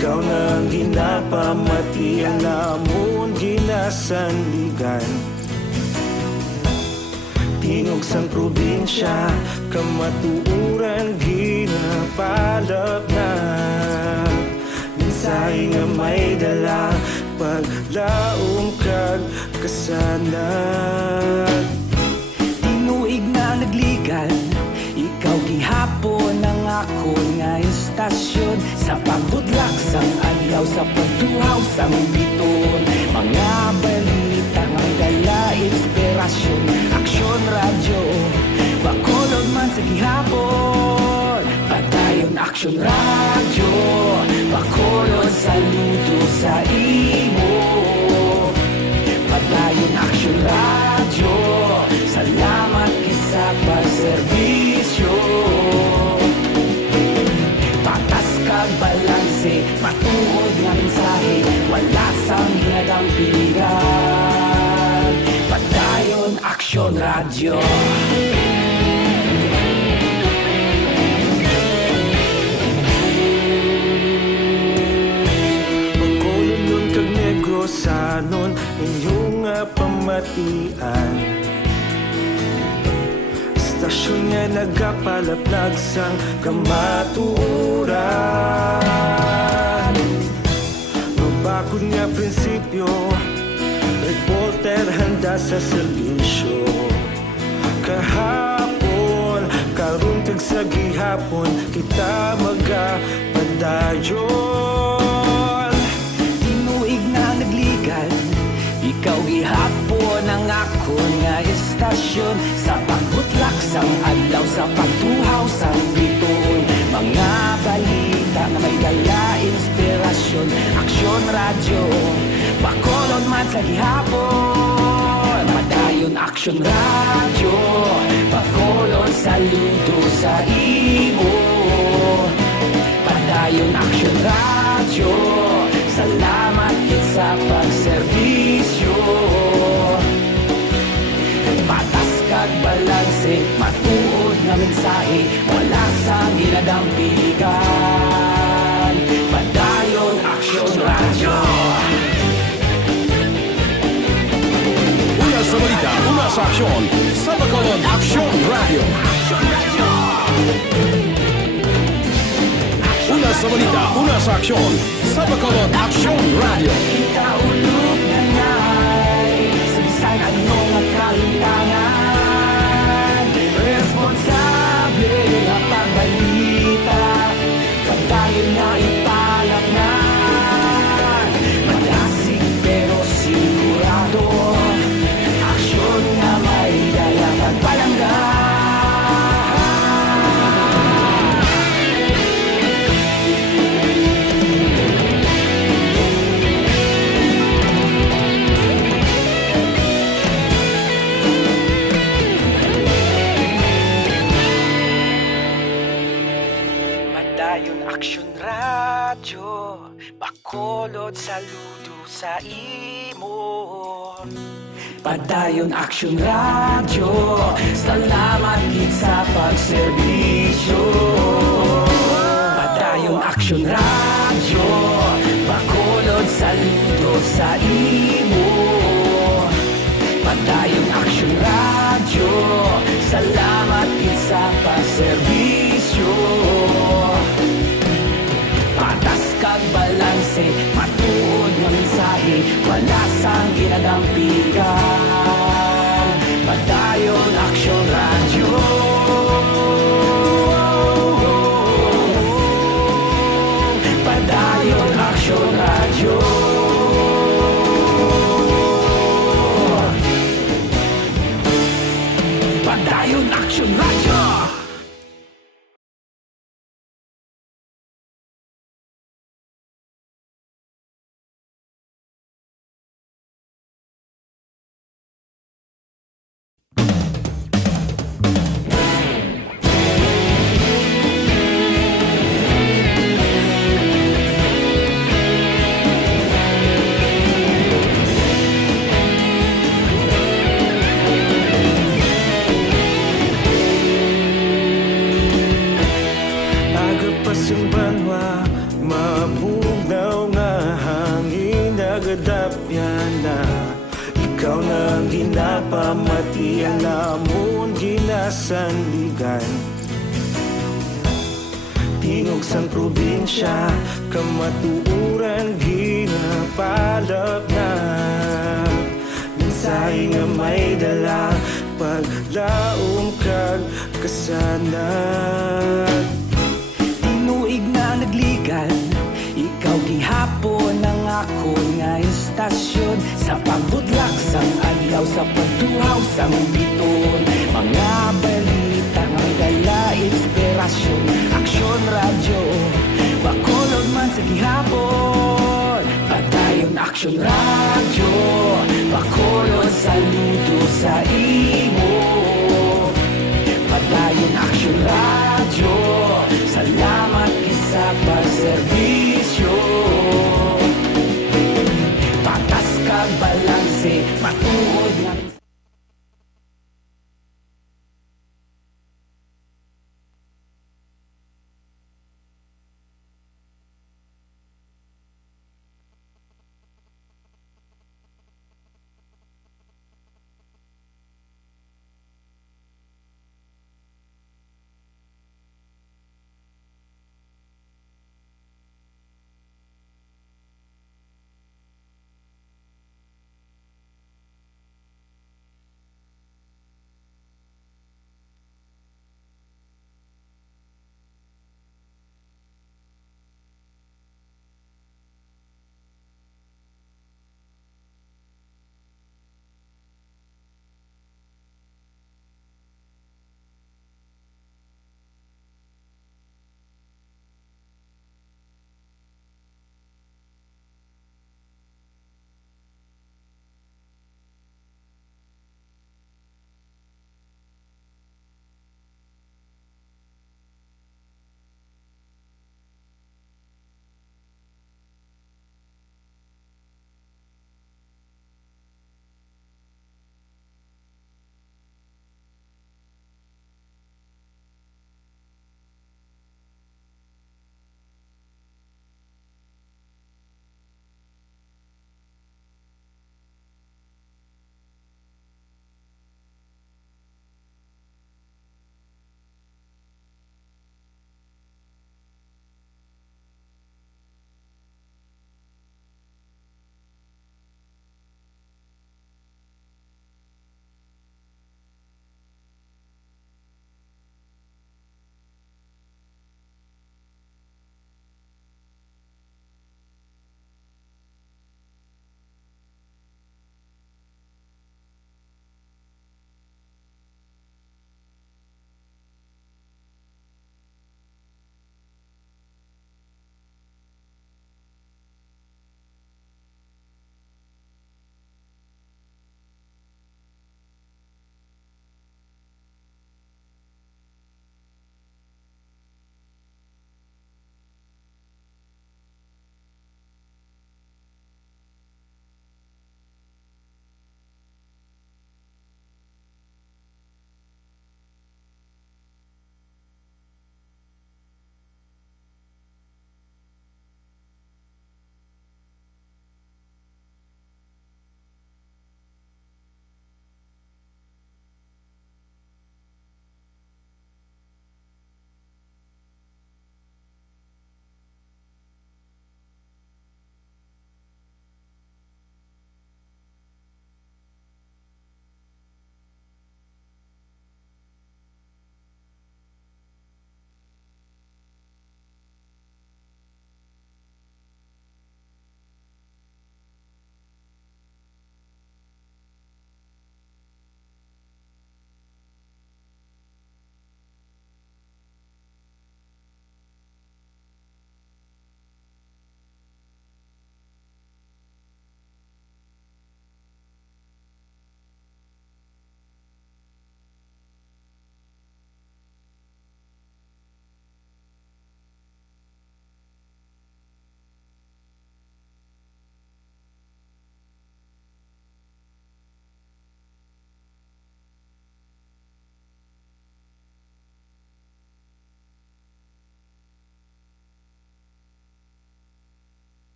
Ikaw na ginapamati ang namon ginasandigan. Tingog sang probinsya, kamatuuran ginapalap na. Minsay nga may dala, paglaom kag kasanag. Tinuig na nagligan, ikaw gihapon ang ako nga istasyon. Sa pagbudlak sang adlaw, sa pagtuhaw sang biton. Mga balita nga dala inspirasyon. Aksyon radyo, bakolod man sa gihapon. Padayon aksyon radyo, bakolod saludo sa imo. Padayon aksyon radyo, salamat kisa pagserbisyo. Patas kag balanse, matuod nga mensahe, wala sang hinagang pilihan. Padayon aksyon radyo. Magkulunod kag Negrosanon, inyong pamatian. Istasyon nga nagapalaplag sang kamatuuran. Mabakod nga prinsipyo, reporter handa sa serbisyo. Kahapon, karon kag sa gihapon, kita magapadayon. Tinuig na nagligan, ikaw gihapon ang ako nga istasyon. Sa pagbutlak sang adlaw, sa pagtuhaw sang biton. Mga balita na may dala inspirasyon. Aksyon radyo, bakolod man sa gihapon. Padayon aksyon radyo, bakolod saludo sa imo. Padayon aksyon radyo, salamat kit sa pagserbisyo. Patas kag balanse, matuod nga mensahe, wala sang hinagang piligan. Padayon aksyon radyo. Una sa balita, una sa aksyon, sa Bacolod Aksyon Radio. Una sa balita, una sa aksyon, sa Bacolod Aksyon Radio. Kita ulog na ngay, sa bisan anong kahilangan. Responsable na pagbalita, pagdayon na ipalak na. Malasig pero sigurado, aksyon na may dalang pagpalangga. Padayon aksyon radyo, bakolod saludo sa imo. Padayon aksyon radyo, salamat kit sa pagserbisyo. Padayon aksyon radyo, bakolod saludo sa imo. Padayon aksyon radyo, Padayon Action Radio. Agapasang banwa, mabugnaw nga hangin nagadapyan na. Ikaw na ang ginapamatian namon ginasandigan. Tingog sang probinsya, kamatuuran ginapalap na. Mensahe nga may dala, paglaom kag kasanag. Tinuig na nagligan, ikaw gihapon ang ako nga istasyon. Sa pagbudlak sang adlaw, sa pagtuhaw sang biton. Mga balita nga dala inspirasyon. Aksyon radyo, bakolod man sa gihapon. Padayon Aksyon Radio, bakolod saludo sa imo. Padayon Aksyon Radio, salamat sa pagserbisyo. Patas kag balanse, matuod nga.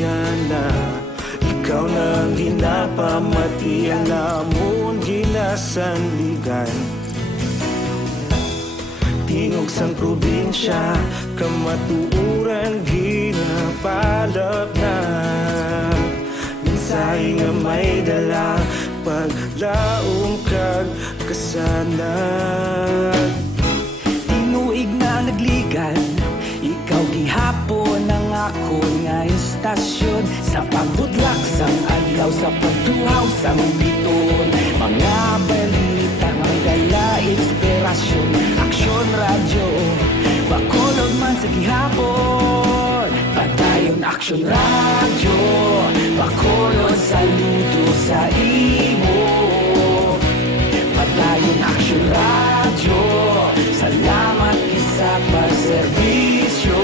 yan na ikaw nang ginapamati ang namon ginasanligan. Tingog sang probinsya, kamatuuran ginapalap na. Minsay nga may dala, paglaong kag kasanag. Tinuig na nagligan, ikaw gihapon ang ako nga istasyon. Sa pagbudlak sang adlaw, sa pagtuhaw sang biton. Mga balita nga may dala inspirasyon. Aksyon radyo, bakolod man sa gihapon. Padayon aksyon radyo, bakolod saludo sa imo. Padayon aksyon radyo, salamat kisa pagserbisyo.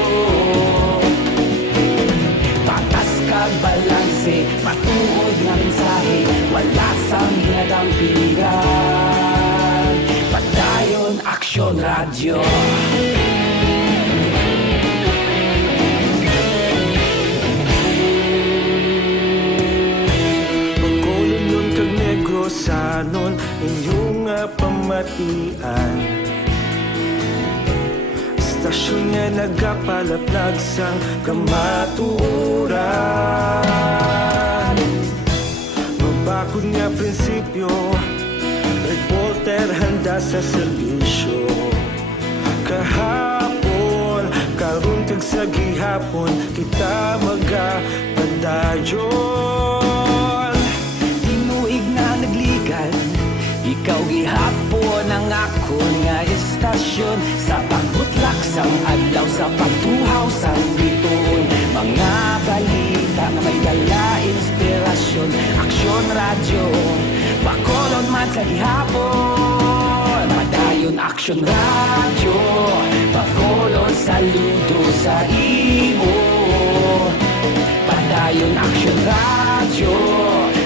Patas kag balanse, matuod nga mensahe, wala sang hinadang piligan. Padayon aksyon radyo. Pagkolon kag Negrosanon, inyong nga pamatian. Istasyon nga nagapalaplag sang kamatuoran. Mabakod nga prinsipyo, reporter handa sa serbisyo. Kahapon, karon kag sa gihapon, kita magapadayon. Tinuig na nagligan, ikaw gihapon ang ako nga istasyon. Sa pagbutlak sang adlaw, sa pagtuhaw sang biton. Mga balita na may dala inspirasyon. Aksyon radyo, bakolon man sa gihapon. Padayon aksyon radyo, bakolon saludo sa imo. Padayon aksyon radyo,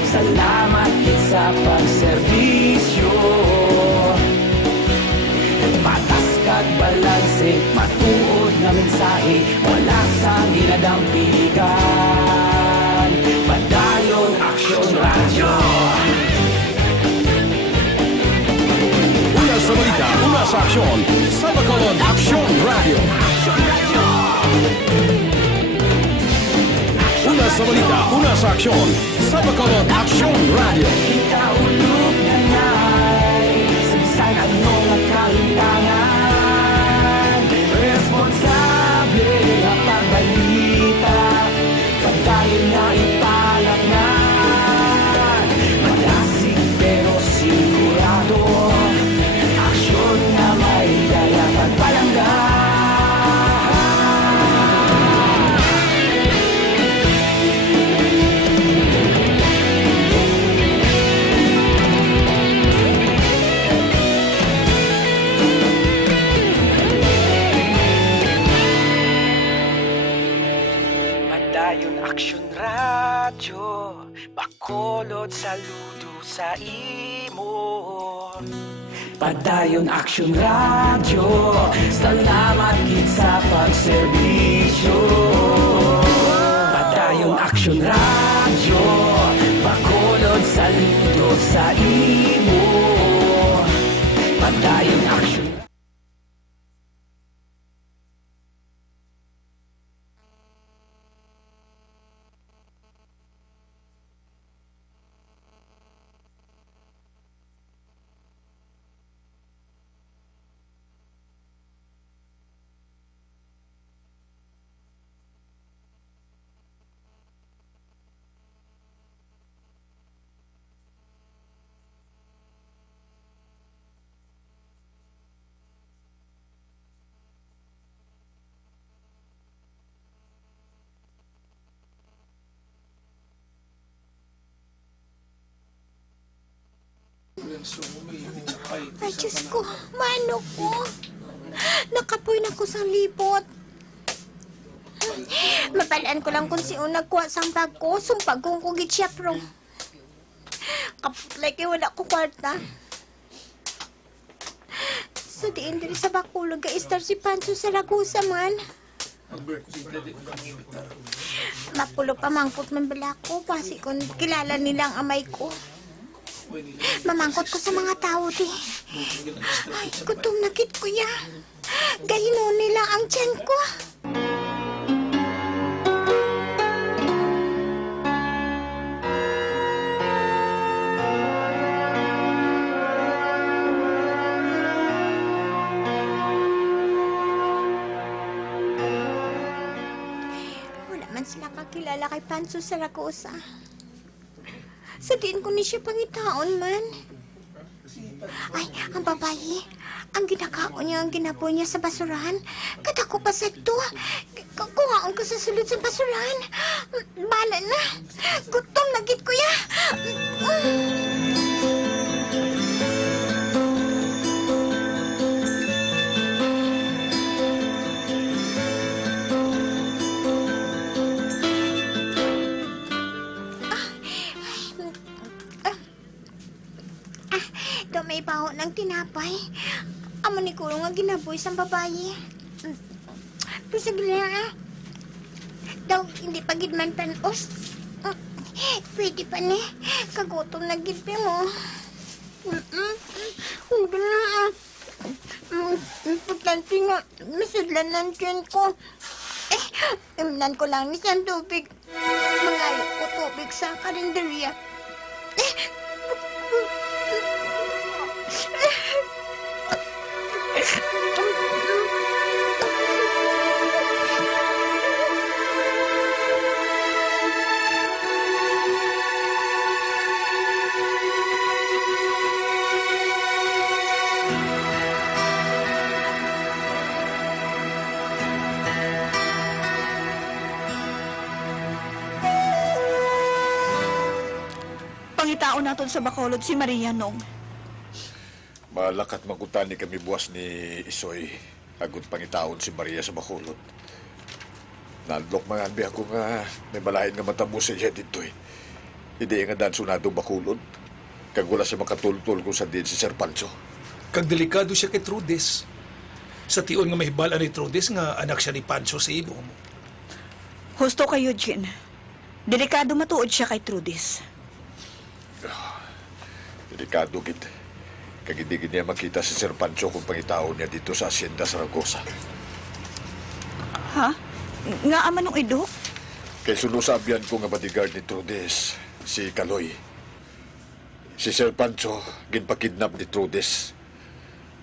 salamat kit sa pagserbisyo. Patas kag balanse, matuod nga mensahe, wala sang ginadang piligan. Padayon aksyon radyo. Una sa balita, una sa aksyon, sa Bacolod Aksyon Radio. Una sa balita, una sa aksyon, sa Bacolod Aksyon Radio. Ikaulog na na'y sabisan ano nga kalintangan. Responsable nga pagbalita, pagdayon na ipalaknan. Malasig pero sigurado, aksyon nga may dala pagpalanggan. Padayon aksyon radyo, bakolod saludo sa imo. Padayon aksyon radyo, salamat kit sa pagserbisyo. Padayon aksyon radyo, bakolod saludo sa imo. Padayon aksyon. Ay, Diyos ko, mano ko. Nakapoy na ko sa libot. Mapalaan ko lang kung si unang kuha sang bag ko. Sumpag kong kugit siya, bro. Kaputlay kayo, wala ko kwarta. Sa diin diri sa Bacolod, ga-star si Pancho sa Ragusa man. Mapulo pa mangkot man bala ko, pasi kung kilala nilang amay ko. Mamangkot ko sa mga tao di. Ay, gutom na kit kuya. Gahino nila ang tiyan ko. Wala man sila kakilala kay Panso Saragosa. Sa diin ko ni siya pangitaon man. Ay, ang babae. Ang ginakaon niya, ang ginapoy niya sa basurahan. Katako pa sa ito. Kuhaon ko sa sulod sa basurahan. Bala na. Gutom na gid kuya. Daw may baho ng tinapay. Amo ni Kulo nga ginaboy sa babae. Pero sa gila, daw hindi pa gid man tanos. Pwede pa ni. Kagutom na gid pa mo. Huwag na. Importante nga, masidlan ng tiyan ko. Imnan ko lang ni siyang tubig. Mangalok ko tubig sa karinderya. Pangitaon naton sa Bacolod si Maria Nong. Malakat magutani kami buwas ni Isoy. Agud pangitaon si Maria sa Bacolod. Nandlok mga anbi ako nga may balahin nga matabo sa iya dito eh. Hindi nga dan sunado Bacolod. Kag wala siya makatultol ko sa din si Sir Pancho. Kag delikado siya kay Trudes. Sa tion nga mahibala ni Trudes nga anak siya ni Pancho sa ibo mo. Husto kay Eugene. Delikado matuod siya kay Trudis. Delikado gid. Kag hindi gid niya makita si Sir Pancho kung pangitaon niya dito sa Hacienda Saragosa. Ha? Nga aman nung idok? Kay sunusabian ko nga bodyguard ni Trudes, si Kaloy. Si Sir Pancho, ginpakidnap ni Trudes.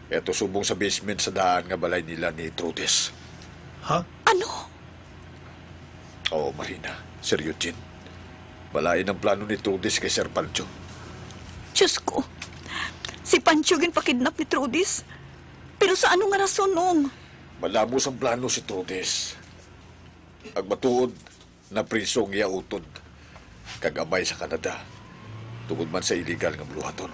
Eto subong sa basement sa daan nga balay nila ni Trudes. Ha? Ano? Oo, Marina. Sir Eugene. Balain ang plano ni Trudes kay Sir Pancho. Diyos ko. Si Pancho ginpakidnap ni Trudis. Pero sa anong nga rason nung? Malamos ang plano si Trudes. Ang matuod na prisong iautod. Kagabay sa Canada. Tungod man sa illegal nga buluhaton.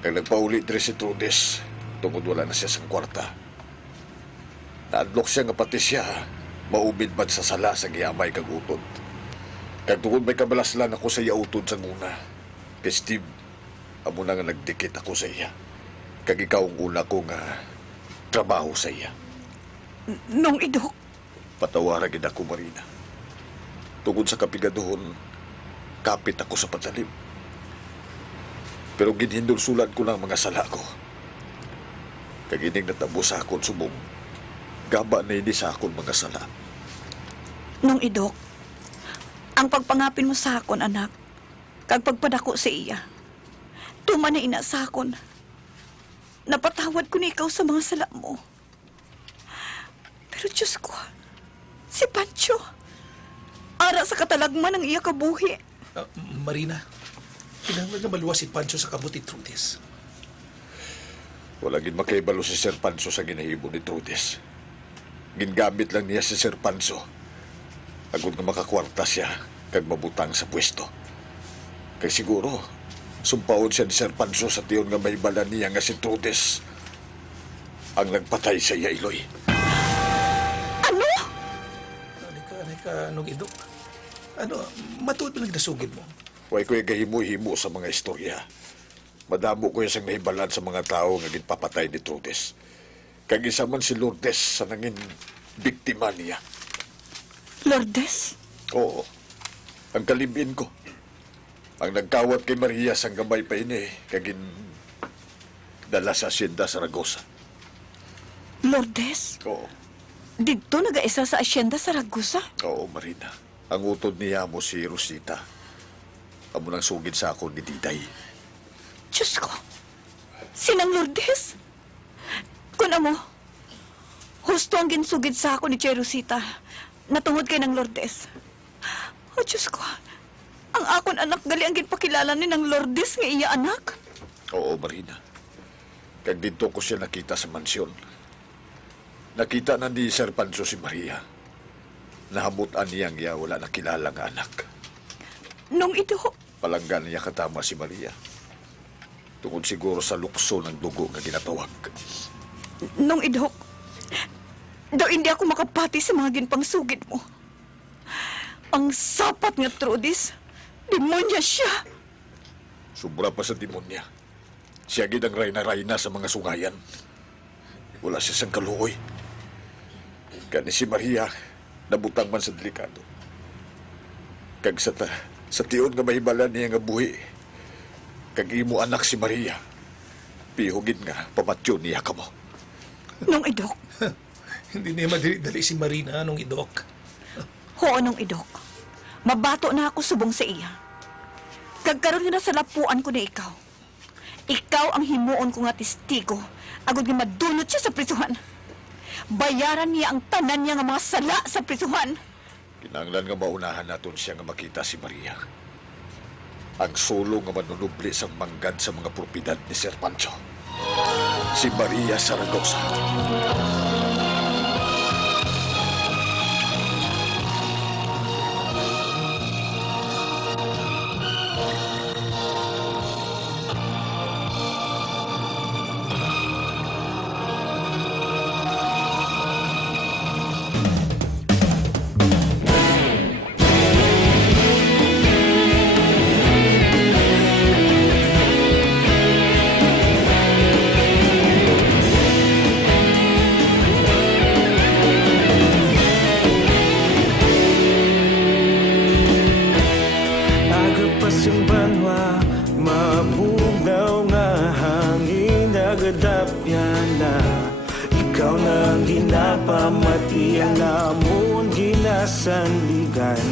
Kag nagpauli diri si Trudes, tungod wala na siya sang kwarta. Naadlok siya nga pati siya, maubid man sa sala sa giamay kag utod. Kag tungod may kabalaslan ako sa iautod sa nguna. Kay Steve, amo na nga nagdikit ako sa iya. Kag ikaw ang una ko nga trabaho sa iya. Nung idok? Patawara gid ako, Marina. Tungod sa kapigadohon, kapit ako sa patalim. Pero ginhindulsulan ko ng mga sala ko. Kagining natabo sa akon subong, gaba na hindi sa akon mga sala. Nung idok, ang pagpangapin mo sa akon, anak, kag pagpadako sa iya, tuman na ina sa akon. Napatawad ko ni ikaw sa mga sala mo. Pero Diyos ko, si Pancho, ara sa katalagman ng iya kabuhi. Marina, kinahanglan nga maluwas si Pancho sa kabuti Trudes. Wala gid makaibalo si Sir Pancho sa ginahibo ni Trudes. Gingamit lang niya si Sir Pancho. Agud nga makakwarta siya kag mabutang sa pwesto. Kay siguro, sumpaon siya ni Sir Pancho sa tiyon nga may bala niya nga si Trudes ang nagpatay sa iya, Iloy. Ano? Anong idok? Ano, matuod mo lang nasugid mo. Huwag ko'y gahimo-himo sa mga istorya. Madamo ko yung nahibalan sa mga tao nga ginpapatay ni Trudes. Kag isa man si Lourdes sa nangin biktima niya. Lourdes? Oo, ang kalibin ko. Ang nagkawat kay Maria sang gamay pa ini, kagin dala sa Hacienda Saragosa. Lourdes? Oo, Dito nag-aisa sa Hacienda Saragosa? oo, Marina. Ang utod niya mo si Rosita. Amo nang sugid sa ako ni Diday. Diyos ko. Sinang Lourdes? Kuna mo, husto ang ginsugid sa ako ni Che Rosita. Natungod kay ng Lourdes. Oh, Diyos ko. Ang akon anak gali ang ginpakilala ni ng Lourdes nga iya anak. Oo, Marina. Kag dito ko siya nakita sa mansyon. Nakita na ni Sir Pancho si Maria. Nahamutan niyang iya wala nakilala nga anak. Nung ito, Palanggan niya katama si Maria. Tungod siguro sa lukso ng dugo nga ginatawag. nung idok, daw hindi ako makapati sa mga ginpangsugid mo. Ang sapat nga Trudis, demonya siya. Sobra pa sa demonya. Siya gid ang rayna-rayna sa mga sungayan. Wala siya sang kaluoy. Kani si Maria, nabutang man sa delikado. Kag sa tiyon nga mahibalan niya nga buhi. Kag imo anak si Maria. Pihugid nga pamatyo niya ka mo. Nung idok, Hindi niya madali si Marina nung idok. ho nung idok, mabato na ako subong sa iya. Kagkaroon nga na sa lapuan ko na ikaw. Ikaw ang himuon ko nga testigo, agad nga madunot siya sa prisuhan. Bayaran niya ang tanan niya nga mga sala sa prisuhan. Kinanglan nga maunahan naton siya nga makita si Maria. Ang solo nga manunubli sa manggad sa mga propiedad ni Sir Pancho. Si Maria Saragosa. Agapasang banwa, mabugaw nga hangin nagadapya na. Ikaw na ang ginapamatian namon ginasandigan.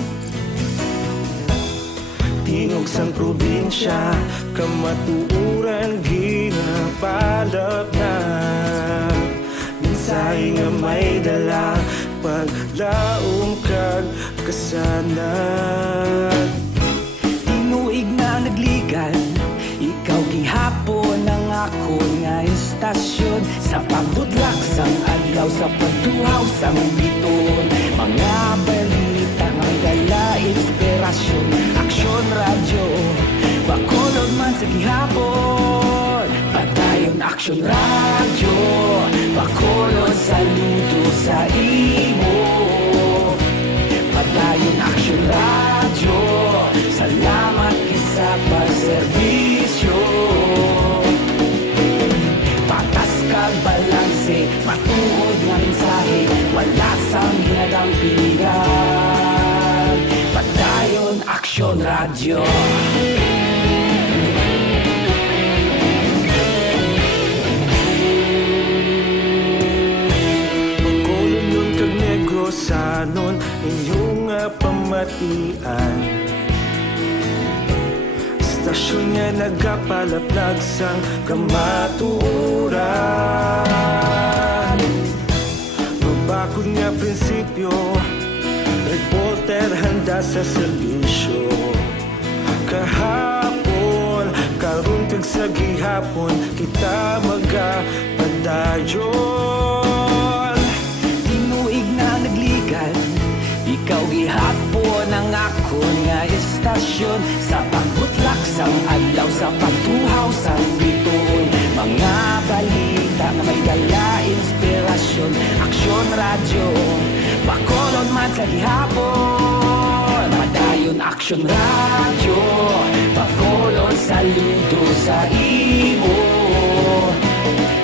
Tingog sang probinsya, kamatuuran ginapalap na. Minsay nga may dala, paglaom kag kasanag. Tinuig na nagligan, ikaw gihapon ang ako nga istasyon. Sa pagbutlak sang adlaw, sa pagtuhaw sang biton. Mga balita nga dala inspirasyon. Aksyon radyo, bakulog man sa gihapon. Patayon aksyon radyo, bakulog saludo sa imo. Patayon aksyon radyo, salamat kisa pagserbisyo. Patas kag balanse, matuod nga mensahe, wala sang hinagang pilihan. Patayon aksyon radyo. Pagkulong nun kag negosanon, inyong nga pamatian. Stasyon nga nagapalaplag sang kamatuuran. Mabakod nga prinsipyo, reporter handa sa serbisyo. Kahapon, karon kag sa gihapon, kita magapadayon. Tinuig na nagligan, ikaw gihapon ang ako nga istasyon. Sa pagbutlak sang adlaw, sa pagtuhaw sang biton. Mga balita na may dala inspirasyon. Aksyon radyo, bakolon man sa gihapon. Padayon aksyon radyo, bakolon saludo sa imo.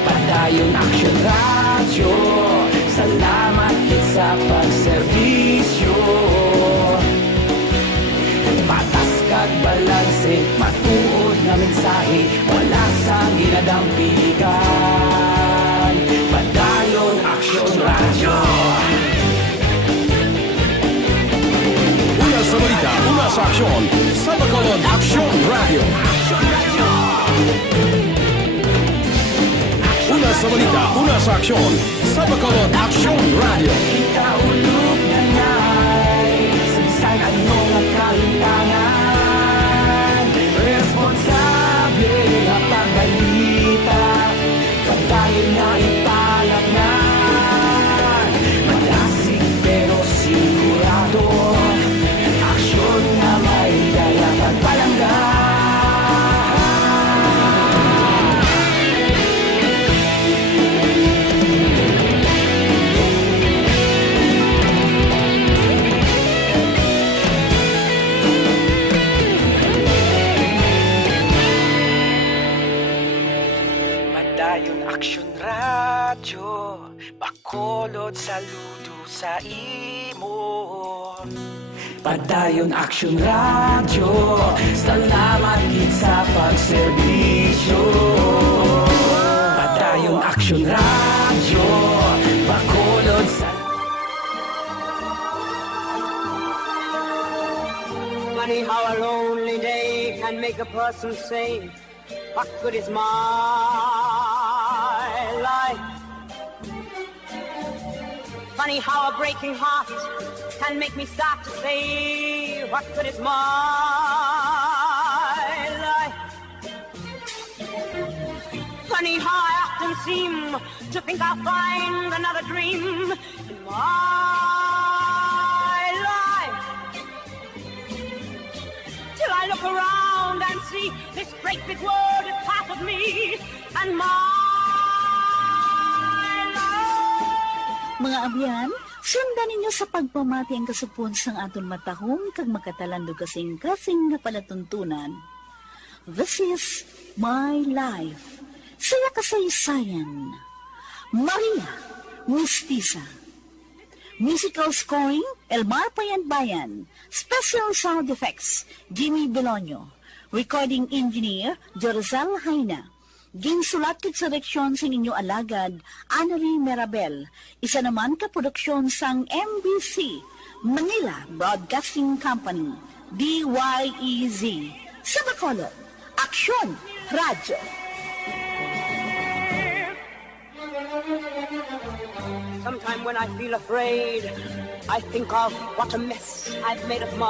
Padayon aksyon radyo, Salamat kit sa pagserbisyo. Patas kag balanse, matuod na mensahe, wala sa ginadampigan. Padayon Aksyon Radyo. Una sa balita, una sa aksyon, sa Bacolod Action Radio. Una sa balita, una sa aksyon, sa Bacolod Action Radio. Ikaulog na na'y Sansan ano nga kahintangan. Responsable na pagbalita, pagkain na ipalat na. Malasig pero sigurado, aksyon na may daya pagpalangga. Padayon Aksyon Radyo, Bacolod saludo sa imo. Padayon Aksyon Radyo, salamat kit sa pagserbisyo. Padayon Aksyon Radyo, Bacolod sa... Funny how a lonely day can make a person say, what good is my life? Funny how a breaking heart can make me start to say, what good is my life? Funny how I often seem to think I'll find another dream in my life. Till I look around and see this great big world is part of me and my life. Mga abyan, sundan ninyo sa pagpamati ang kasupon sang aton matahong kag makatalando kasing-kasing nga palatuntunan. This is my life. Saya kasaysayan. Maria Mestiza. Musical scoring, Elmar Payan-Bayan. Special sound effects, Jimmy Belonio. Recording engineer, Jorzal Haina. Ginsulat kit sa direksyon sa ninyo alagad, Annelie Merabel. Isa naman ka produksyon sang MBC, Manila Broadcasting Company, DYEZ. Sa Bacolod, Aksyon Radyo. Sometime when I feel afraid, I think of what a mess I've made of my